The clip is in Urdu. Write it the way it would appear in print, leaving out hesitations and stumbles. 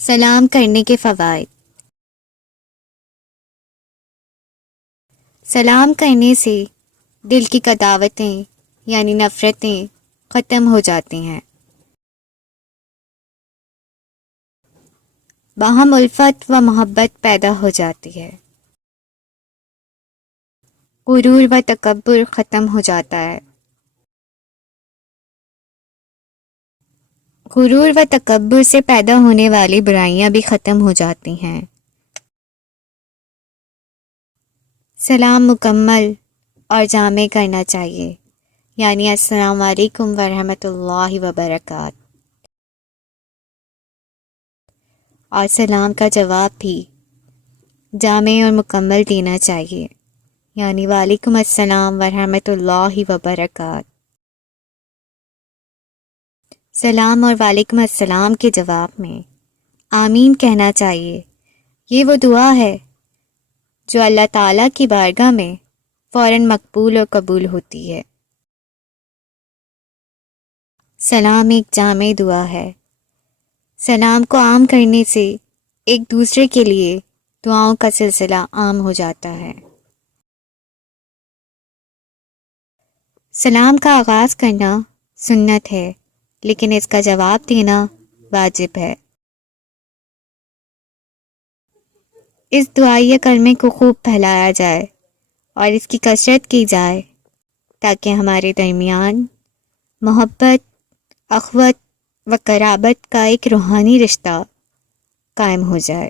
سلام کرنے کے فوائد۔ سلام کرنے سے دل کی قساوتیں یعنی نفرتیں ختم ہو جاتی ہیں، باہم الفت و محبت پیدا ہو جاتی ہے، غرور و تکبر ختم ہو جاتا ہے، غرور و تکبر سے پیدا ہونے والی برائیاں بھی ختم ہو جاتی ہیں۔ سلام مکمل اور جامع کرنا چاہیے، یعنی السلام علیکم ورحمۃ اللہ وبرکاتہ، اور سلام کا جواب بھی جامع اور مکمل دینا چاہیے، یعنی وعلیکم السلام ورحمۃ اللہ وبرکاتہ۔ سلام اور وعلیکم السلام کے جواب میں آمین کہنا چاہیے۔ یہ وہ دعا ہے جو اللہ تعالیٰ کی بارگاہ میں فوراً مقبول اور قبول ہوتی ہے۔ سلام ایک جامع دعا ہے۔ سلام کو عام کرنے سے ایک دوسرے کے لیے دعاؤں کا سلسلہ عام ہو جاتا ہے۔ سلام کا آغاز کرنا سنت ہے، لیکن اس کا جواب دینا واجب ہے۔ اس دعائیہ کلمے کو خوب پھیلایا جائے اور اس کی کثرت کی جائے تاکہ ہمارے درمیان محبت، اخوت و قرابت کا ایک روحانی رشتہ قائم ہو جائے۔